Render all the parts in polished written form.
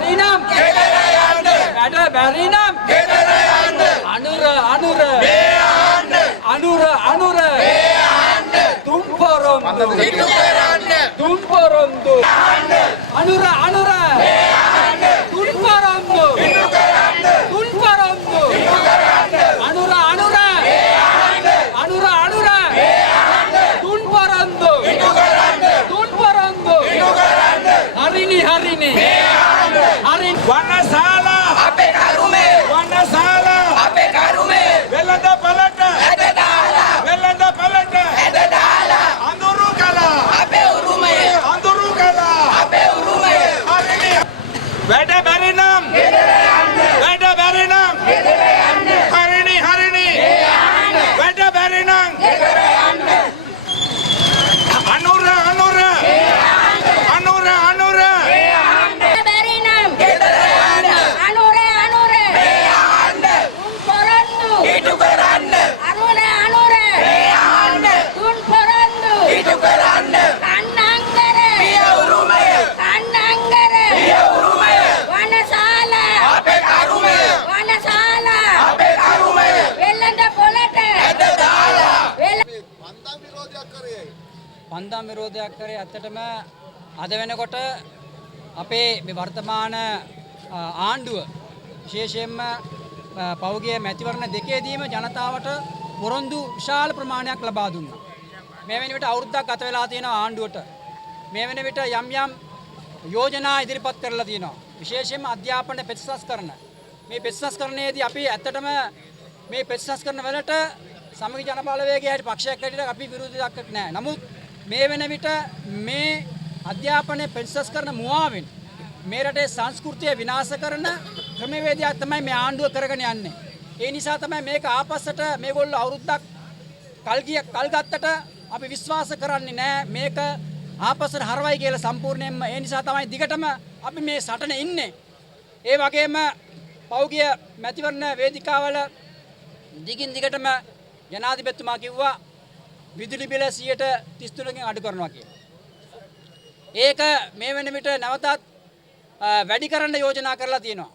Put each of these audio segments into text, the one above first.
බැරි නම් ගෙදර යන්න. වැඩ බැරි නම් ගෙදර යන්න. අනුර මේ යන්න. තුන් පොරොන්දු ඉටු කරන්න. තුන් පොරොන්දු යන්න. අනුර මේ යන්න. තුන් පොරොන්දු ඉටු කරන්න. තුන් පොරොන්දු ඉටු කරන්න. අනුර මේ යන්න. අනුර මේ යන්න. තුන් පොරොන්දු ඉටු කරන්න. තුන් පොරොන්දු ඉටු කරන්න. හරිනි මේ යන්න. හරි වනශාලා අපේ කරුමේ. වනශාලා අපේ කරුමේ. වෙළඳ පළට ඇද දාලා. වෙළඳ පළට ඇද දාලා. අඳුරු කලා අපේ උරුමය. අඳුරු කලා අපේ උරුමය. හරිනේ වැඩ බැරි නම් ගෙදර යන්න. වැඩ බැරි නම් ගෙදර යන්න. හරිනේ වැඩ බැරි නම් ගෙදර යන්න. අනුර බැරි නම් ගෙදර යන්න. අනුර මේ යන්න. තුන් පොරොන්දු ඉටු කරන්න. අනුර මේ යන්න. තුන් පොරොන්දු ඉටු කරන්න. කන්නංගර පිය උරුමය. කන්නංගර පිය උරුමය. වනශාලා අපේ කරුමය. වනශාලා අපේ කරුමය. වෙළඳ පොළට ඇද දාලා. පන්දම් විරෝධයක් කරේ ඇත්තටම අද වෙනකොට අපේ මේ වර්තමාන ආණ්ඩුව විශේෂයෙන්ම පෞද්ගලික මැතිවරණ දෙකේදීම ජනතාවට පොරොන්දු විශාල ප්‍රමාණයක් ලබා දුන්නා. මේ වෙන විට අවුරුද්දක් ගත වෙලා තියෙනවා ආණ්ඩුවට. මේ වෙන විට යම් යෝජනා ඉදිරිපත් කරලා තියෙනවා. විශේෂයෙන්ම අධ්‍යාපන ප්‍රතිසංස්කරණ. මේ ප්‍රතිසංස්කරණයේදී අපි ඇත්තටම මේ ප්‍රතිසංස්කරණ වලට සමගි ජනබලවේගයේ පක්ෂයක් හැටියට අපි විරෝධයක් නැහැ. නමුත් මේ වෙන විට මේ අධ්‍යාපනයේ ප්‍රතිසංස්කරණ මුවාවෙන් මේ රටේ සංස්කෘතිය විනාශ කරන ක්‍රමවේදයක් තමයි මේ ආණ්ඩුව කරගෙන යන්නේ. ඒ නිසා තමයි මේක ආපස්සට මේගොල්ලෝ අවුරුද්දක් කල් ගත්තට අපි විශ්වාස කරන්නේ නැහැ මේක ආපස්සට හරවයි කියලා සම්පූර්ණයෙන්ම. ඒ නිසා තමයි දිගටම අපි මේ සටන ඉන්නේ. ඒ වගේම පෞද්ගලික මැතිවරණ වේදිකාවල දිගින් දිගටම ජනාධිපතිතුමා කිව්වා විදුලි බිල 33කින් අඩු කරනවා කියලා. ඒක මේ වෙන විට නැවතත් වැඩි කරන්න යෝජනා කරලා තියෙනවා.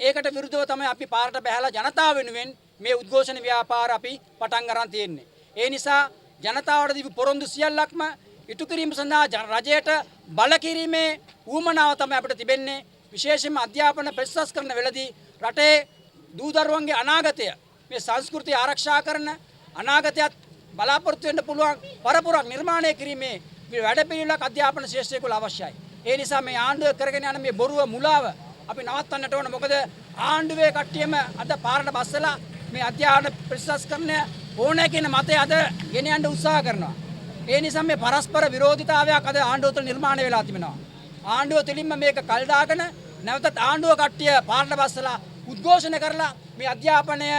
ඒකට විරුද්ධව තමයි අපි පාරට බැහැලා ජනතාව වෙනුවෙන් මේ උද්ඝෝෂණ ව්‍යාපාර අපි පටන් ගන්න තියෙන්නේ. ඒ නිසා ජනතාවට දීපු පොරොන්දු සියල්ලක්ම ඉටු කිරීම සඳහා රජයට බල කිරීමේ ඌමනාව තමයි අපිට තිබෙන්නේ. විශේෂයෙන්ම අධ්‍යාපන ප්‍රතිසංස්කරණ වෙලදී රටේ දූ දරුවන්ගේ අනාගතය මේ සංස්කෘතිය ආරක්ෂා කරන අනාගතයත් බලාපොරොත්තු වෙන්න පුළුවන් පරපුරක් නිර්මාණය කිරීමේ වැඩපිළිවෙලක් අධ්‍යාපන ශිෂ්‍යයෙකුට අවශ්‍යයි. ඒ නිසා මේ ආණ්ඩුව කරගෙන යන මේ බොරුව මුලාව අපි නවත්තන්නට ඕන. මොකද ආණ්ඩුවේ කට්ටියම අද පාරට බස්සලා මේ අධ්‍යාපන ප්‍රතිසංස්කරණය ඕනෑ කියන මතය අද ගෙන යන්න උත්සාහ කරනවා. ඒ නිසා මේ පරස්පර විරෝධතාවයක් අද ආණ්ඩුව තුළ නිර්මාණය වෙලා තිබෙනවා. ආණ්ඩුව තුළින්ම මේක කල් දාගෙන නැවතත් ආණ්ඩුව කට්ටිය පාරට බස්සලා උද්ඝෝෂණ කරලා මේ අධ්‍යාපනය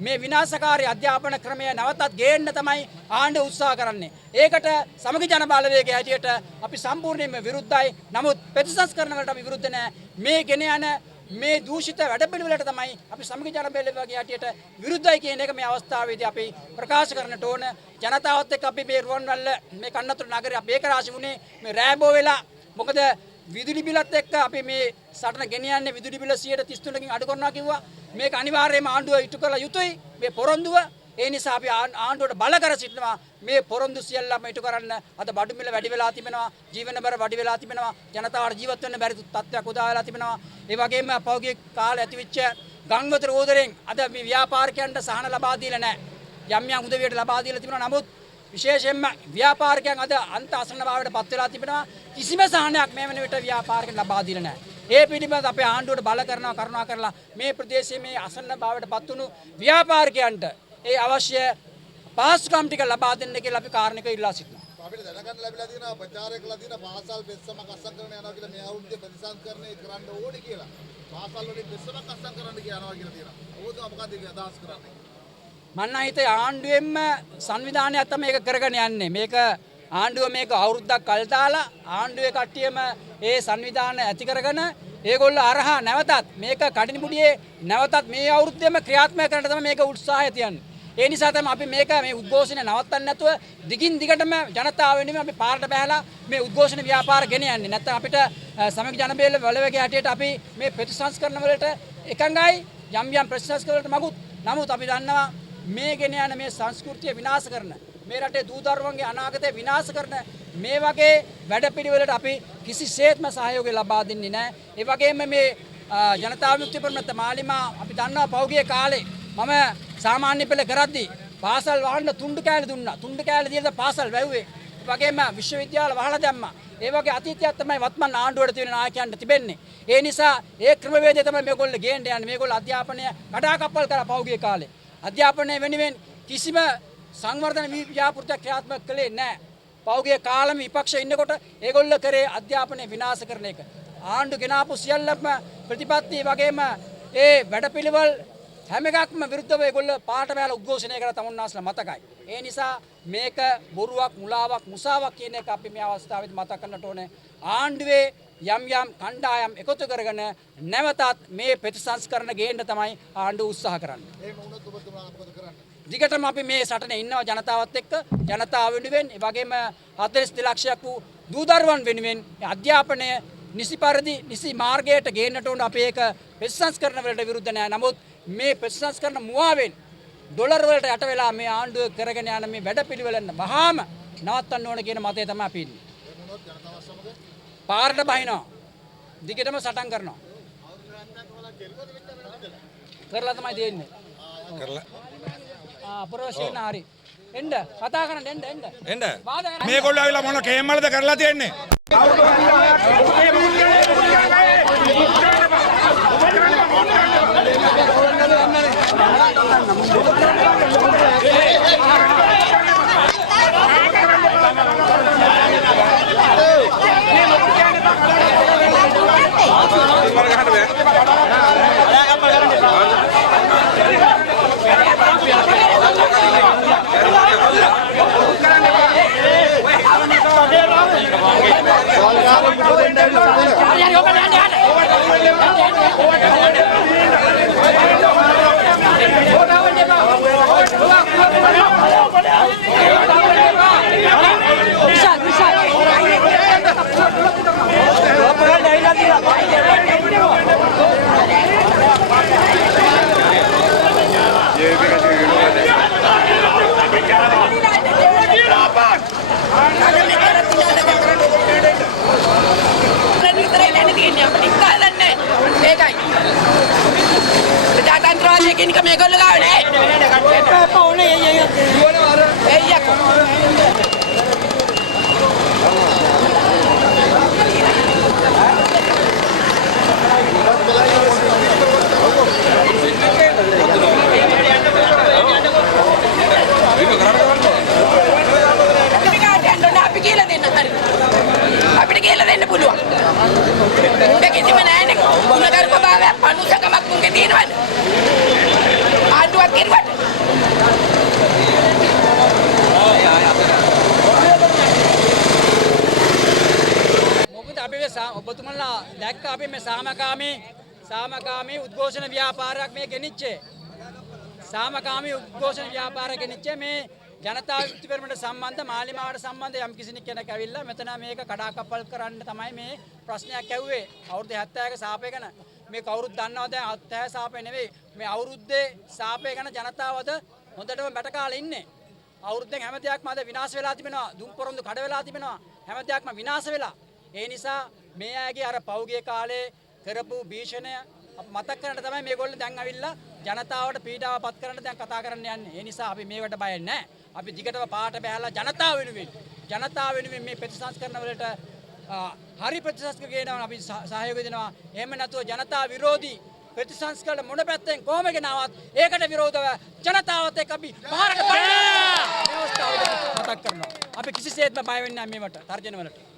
මේ විනාශකාරී අධ්‍යාපන ක්‍රමය නැවතත් ගේන්න තමයි ආණ්ඩුව උත්සාහ කරන්නේ. ඒකට සමගි ජන බලවේගය හැටියට අපි සම්පූර්ණයෙන්ම විරුද්ධයි. නමුත් ප්‍රතිසංස්කරණ වලට අපි විරුද්ධ නැහැ. මේ ගෙන යන මේ දූෂිත වැඩපිළිවෙලට තමයි අපි සමගි ජන බලවේගය හැටියට විරුද්ධයි කියන එක මේ අවස්ථාවේදී අපි ප්‍රකාශ කරන්නට ඕන. ජනතාවත් එක්ක අපි මේ රුවන්වැල්ල මේ කන්නතුරු නගරේ අපි ඒක රාශි වුණේ මේ රෑබෝ වෙලා. මොකද විදුලි බිලත් එක්ක අපි මේ සටන ගෙන යන්නේ විදුලි බිල 33කින් අඩු කරනවා කිව්වා. මේක අනිවාර්යයෙන්ම ආණ්ඩුව ඉටු කළ යුතුයි මේ පොරොන්දුව. ඒ නිසා අපි ආණ්ඩුවට බල කර සිටිනවා මේ පොරොන්දු සියල්ලම ඉටු කරන්න. අද බඩු මිල වැඩි වෙලා තිබෙනවා, ජීවන බර වැඩි වෙලා තිබෙනවා, ජනතාවට ජීවත් වෙන්න බැරි තත්ත්වයක් උදා වෙලා තිබෙනවා. ඒ වගේම පෞද්ගලික කාලේ ඇතිවෙච්ච ගංගවතුර උදරෙන් අද මේ ව්‍යාපාරිකයන්ට සහන ලබා දීලා නැහැ. යම් උදවියට ලබා දීලා තිබෙනවා. නමුත් විශේෂයෙන්ම ව්‍යාපාරිකයන් අද අන්ත අසරණ භාවයට පත් වෙලා තිබෙනවා. කිසිම සහනයක් මේ වෙන විට ව්‍යාපාරිකයන් ලබා දීලා නැහැ. ඒ පිළිබඳව අපේ ආණ්ඩුවට බල කරනවා කරුණා කරලා මේ ප්‍රදේශයේ මේ අසරණ භාවයට පත් වුණු ව්‍යාපාරිකයන්ට ඒ අවශ්‍ය පාසුකම් ටික ලබා දෙන්න කියලා අපි කාරණිකව ඉල්ලා සිටිනවා. අපිට දැනගන්න ලැබිලා තියෙනවා ප්‍රචාරය කළා තියෙන පාසල් බෙස්සමක් අස්සම් කරන යනවා කියලා මේ අවුරුද්දේ ප්‍රතිසංස්කරණය කරන්න ඕනේ කියලා. පාසල් වලින් බෙස්සමක් අස්සම් කරන්න කියනවා කියලා තියෙනවා. ඕක මොකක්ද ඒක අදහස් කරන්නේ? මන්න හිතේ ආණ්ඩුවෙන්ම සංවිධානයක් තමයි මේක කරගෙන යන්නේ. මේක ආණ්ඩුව මේක අවුරුද්දක් කල් දාලා ආණ්ඩුවේ කට්ටියම ඒ සංවිධානය ඇති කරගෙන ඒගොල්ලෝ අරහා නැවතත් මේක කඩිනිමුඩියේ නැවතත් මේ අවුරුද්දේම ක්‍රියාත්මක කරන්න තමයි මේක උත්සාහය තියන්නේ. ඒ නිසා තමයි අපි මේ උද්ඝෝෂණය නවත්තන්න නැතුව දිගින් දිගටම ජනතාව වෙනුවෙන් අපි පාරට බහැලා මේ උද්ඝෝෂණ ව්‍යාපාර ගෙන යන්නේ. නැත්නම් අපිට සමග ජනබේල වලවගේ හැටියට අපි මේ ප්‍රතිසංස්කරණ වලට එකඟයි යම් ප්‍රතිසංස්කරණ වලට මගුත්. නමුත් අපි දන්නවා මේ ගෙන යන මේ සංස්කෘතිය විනාශ කරන මේ රටේ දූ දරුවන්ගේ අනාගතය විනාශ කරන මේ වගේ වැඩපිළිවෙලට අපි කිසිසේත්ම සහයෝගය ලබා දෙන්නේ නැහැ. ඒ වගේම මේ ජනතා විමුක්ති පෙරමුණ මාලිමා අපි දන්නවා පෞගිය කාලේ මම සාමාන්‍ය පෙළ කරද්දී පාසල් වහන්න තුණ්ඩු කෑලි දුන්නා. තුණ්ඩු කෑලි දීලා පාසල් වැව්වේ. ඒ වගේම විශ්වවිද්‍යාල වහලා දැම්මා. ඒ වගේ අතීතයක් තමයි වත්මන් ආණ්ඩුවට තියෙන නායකයන්ට තිබෙන්නේ. ඒ නිසා ඒ ක්‍රමවේදය තමයි මේගොල්ලෝ ගේන්න යන්නේ. මේගොල්ලෝ අධ්‍යාපනය කඩාකප්පල් කරා පෞගිය කාලේ. අධ්‍යාපනය වෙනුවෙන් කිසිම සංවර්ධන ව්‍යාපෘතියක් ක්‍රියාත්මක කළේ නැහැ. පෞගිය කාලෙම විපක්ෂ ඉන්නකොට ඒගොල්ලෝ කරේ අධ්‍යාපනය විනාශ කරන එක. ආණ්ඩු ගෙනාපු සියල්ලම ප්‍රතිපත්ති වගේම ඒ වැඩපිළිවෙල් හැම එකක්ම විරුද්ධව ඒගොල්ලෝ පාට බැලලා උද්ඝෝෂණය කරලා තමුන්නාස්ලා මතකයි. ඒ නිසා මේක බොරුවක්, මුලාවක්, මුසාවක් කියන එක අපි මේ අවස්ථාවේදී මතක් කරන්නට ඕනේ. ආණ්ඩුවේ යම් කණ්ඩායම් එකතු කරගෙන නැවතත් මේ ප්‍රතිසංස්කරණ ගේන්න තමයි ආණ්ඩුව උත්සාහ කරන්නේ. එහෙම වුණොත් ඔබතුමා මොකද කරන්නේ? දිගටම අපි මේ සටනේ ඉන්නවා ජනතාවත් එක්ක. ජනතාව වෙනුවෙන් ඒ වගේම 42 ලක්ෂයක් වූ දූ දරුවන් වෙනුවෙන් අධ්‍යාපනය නිසි පරිදි නිසි මාර්ගයට ගේන්නට ඕන. අපි ඒක ප්‍රතිසංස්කරණ වලට විරුද්ධ නැහැ. නමුත් මේ ප්‍රතිසංස්කරණ මුවාවෙන් ඩොලර් වලට යට වෙලා මේ ආණ්ඩුව කරගෙන යන මේ වැඩපිළිවෙලන්න වහාම නවත්තන්න ඕන කියන මතය තමයි අපි ඉන්නේ. එහෙම වුණොත් ජනතාව සමග පාරට බහිනවා. දිගටම සටන් කරනවා. කරලා තමයි දෙන්නේ. කරලා අපරවශීන හරි. එන්න කතා කරන්න එන්න. මේගොල්ලෝ ආවිලා මොන කේමල්ද කරලා තියන්නේ? ප්‍රජාතන්ත්‍රවාදය කියන එක මේගොල්ලෝ ගාව නෑ. එපා ඕනේ අපි කියලා දෙන්න හරි. අපිට කියලා දෙන්න පුළුවන්. උඹ කිසිම නෑනේ. ගුණධර්ම භාවයක් පනුසකමක් උන්ගේ තියෙනවද? ආණ්ඩුවක් කෙරුවට. මොකද අපි ඔබතුමන්ලා දැක්ක අපි මේ සාමකාමී උද්ඝෝෂණ ව්‍යාපාරයක් මේ ගෙනිච්චේ. සාමකාමී උද්ඝෝෂණ ව්‍යාපාරයක් ගෙනිච්චේ මේ ජනතා විමුක්ති පෙරමුණට සම්බන්ධ මාලිමාවට සම්බන්ධ යම් කිසි කෙනෙක් ඇවිල්ලා මෙතන මේක කඩාකප්පල් කරන්න තමයි මේ ප්‍රශ්නයක් ඇහුවේ. අවුරුදු 70ක සාපේ ගැන මේ කවුරුත් දන්නවා දැන් 70 සාපේ නෙවෙයි මේ අවුරුද්දේ සාපේ ගැන ජනතාවද හොඳටම බැට කාලේ ඉන්නේ. අවුරුද්දෙන් හැම දෙයක්ම අද විනාශ වෙලා තිබෙනවා. දුම් පොරොන්දු කඩ වෙලා තිබෙනවා. හැම දෙයක්ම විනාශ වෙලා. ඒ නිසා මේ අයගේ අර පෞගිය කාලේ කරපු භීෂණය මතක් කරන්න තමයි මේගොල්ලෝ දැන් අවිල්ලා ජනතාවට පීඩාව පත් කරන්න දැන් කතා කරන්න යන්නේ. ඒ නිසා අපි මේකට බය නැහැ. අපි දිගටම පාට බැහැලා ජනතාව වෙනුවෙන් මේ ප්‍රතිසංස්කරණ වලට හරි ප්‍රතිසංස්කරණ ගේනවා අපි සහයෝගය දෙනවා. එහෙම නැතුව ජනතා විරෝධී ප්‍රතිසංස්කරණ මොන පැත්තෙන් කොහොම ගෙනාවත් ඒකට විරෝධව ජනතාවත් එක්ක අපි පාරට බහිනවා. මතක් කරනවා. අපි කිසිසේත්ම බය වෙන්නේ නැහැ මේවට තර්ජන වලට.